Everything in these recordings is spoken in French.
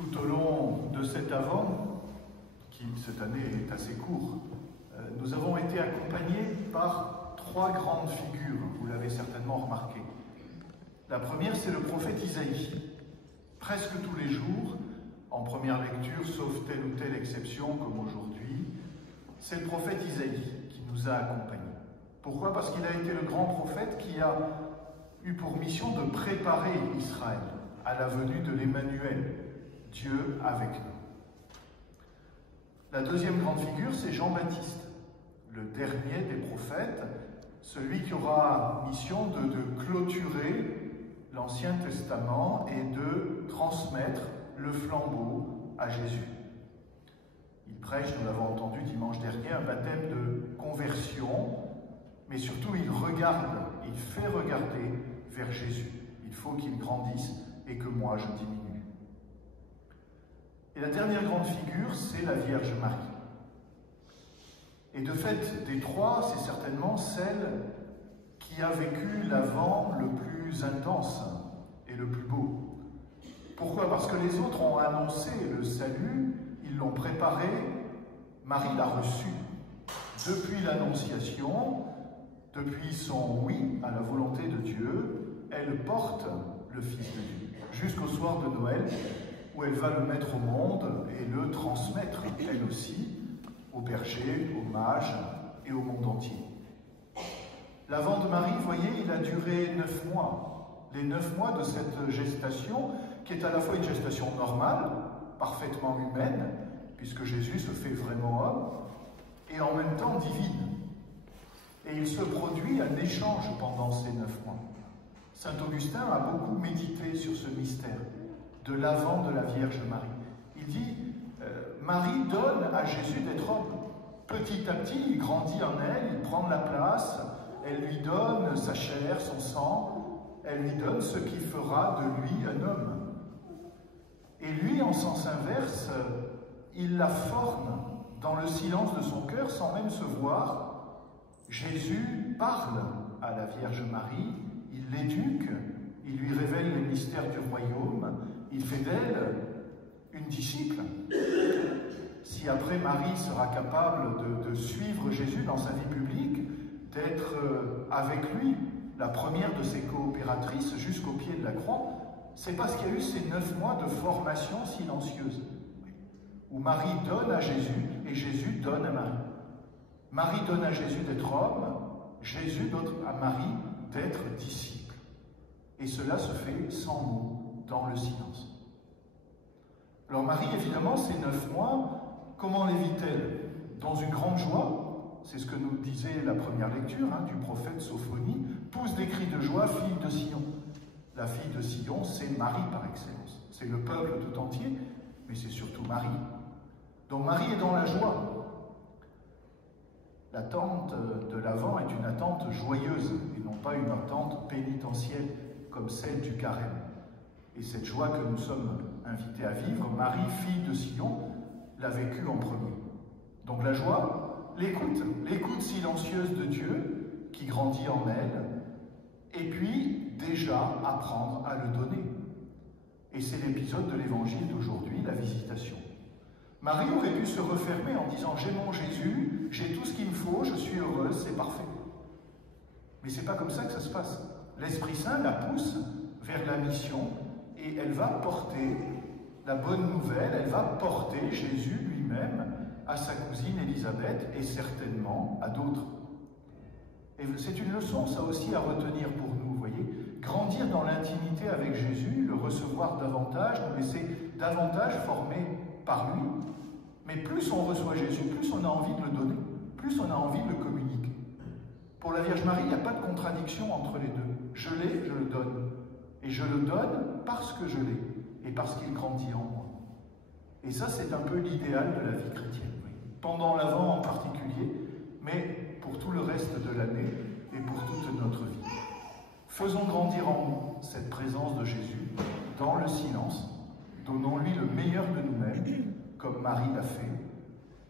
Tout au long de cet Avent, qui cette année est assez court, nous avons été accompagnés par trois grandes figures, vous l'avez certainement remarqué. La première, c'est le prophète Isaïe. Presque tous les jours, en première lecture, sauf telle ou telle exception comme aujourd'hui, c'est le prophète Isaïe qui nous a accompagnés. Pourquoi? Parce qu'il a été le grand prophète qui a eu pour mission de préparer Israël à la venue de l'Emmanuel, Dieu avec nous. La deuxième grande figure, c'est Jean-Baptiste, le dernier des prophètes, celui qui aura mission de clôturer l'Ancien Testament et de transmettre le flambeau à Jésus. Il prêche, nous l'avons entendu dimanche dernier, un baptême de conversion, mais surtout il fait regarder vers Jésus. Il faut qu'il grandisse et que moi je diminue. Et la dernière grande figure, c'est la Vierge Marie. Et de fait, des trois, c'est certainement celle qui a vécu l'Avent le plus intense et le plus beau. Pourquoi? Parce que les autres ont annoncé le salut, ils l'ont préparé, Marie l'a reçu. Depuis l'Annonciation, depuis son oui à la volonté de Dieu, elle porte le Fils de Dieu, jusqu'au soir de Noël, où elle va le mettre au monde et le transmettre, elle aussi, aux bergers, aux mages et au monde entier. L'Avent de Marie, vous voyez, il a duré 9 mois. Les 9 mois de cette gestation, qui est à la fois une gestation normale, parfaitement humaine, puisque Jésus se fait vraiment homme, et en même temps divine. Et il se produit un échange pendant ces 9 mois. Saint Augustin a beaucoup médité sur ce mystère de l'Avent de la Vierge Marie. Il dit, Marie donne à Jésus d'être homme. Petit à petit, il grandit en elle, il prend de la place, elle lui donne sa chair, son sang, elle lui donne ce qui fera de lui un homme. Et lui, en sens inverse, il la forme dans le silence de son cœur sans même se voir. Jésus parle à la Vierge Marie, il l'éduque, il lui révèle les mystères du royaume, il fait d'elle une disciple. Si après Marie sera capable de suivre Jésus dans sa vie publique, d'être avec lui la première de ses coopératrices jusqu'au pied de la croix, c'est parce qu'il y a eu ces 9 mois de formation silencieuse, où Marie donne à Jésus et Jésus donne à Marie. Marie donne à Jésus d'être homme, Jésus donne à Marie d'être disciple. Et cela se fait sans mots, dans le silence. Alors Marie, évidemment, ces 9 mois, comment les vit-elle? Dans une grande joie, c'est ce que nous disait la première lecture du prophète Sophonie, pousse des cris de joie, fille de Sion. La fille de Sion, c'est Marie par excellence. C'est le peuple tout entier, mais c'est surtout Marie. Donc Marie est dans la joie. L'attente de l'Avent est une attente joyeuse et non pas une attente pénitentielle comme celle du carême. Et cette joie que nous sommes invités à vivre, Marie, fille de Sion, l'a vécue en premier. Donc la joie, l'écoute silencieuse de Dieu qui grandit en elle, et puis déjà apprendre à le donner. Et c'est l'épisode de l'évangile d'aujourd'hui, la visitation. Marie aurait pu se refermer en disant « J'ai mon Jésus, j'ai tout ce qu'il me faut, je suis heureuse, c'est parfait. » Mais c'est pas comme ça que ça se passe. L'Esprit Saint la pousse vers la mission et elle va porter la bonne nouvelle, elle va porter Jésus lui-même à sa cousine Élisabeth et certainement à d'autres. Et c'est une leçon, ça aussi, à retenir pour nous, vous voyez. Grandir dans l'intimité avec Jésus, le recevoir davantage, nous laisser davantage former par lui. Mais plus on reçoit Jésus, plus on a envie de le donner, plus on a envie de le communiquer. Pour la Vierge Marie, il n'y a pas de contradiction entre les deux. Je l'ai, je le donne. Et je le donne parce que je l'ai, et parce qu'il grandit en moi. Et ça, c'est un peu l'idéal de la vie chrétienne. Pendant l'Avent en particulier, mais pour tout le reste de l'année et pour toute notre vie. Faisons grandir en nous cette présence de Jésus dans le silence. Donnons-lui le meilleur de nous-mêmes, comme Marie l'a fait.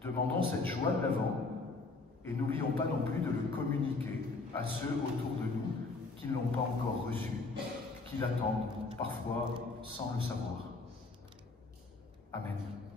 Demandons cette joie de l'Avent et n'oublions pas non plus de le communiquer à ceux autour de nous qui ne l'ont pas encore reçu, qui l'attendent parfois sans le savoir. Amen.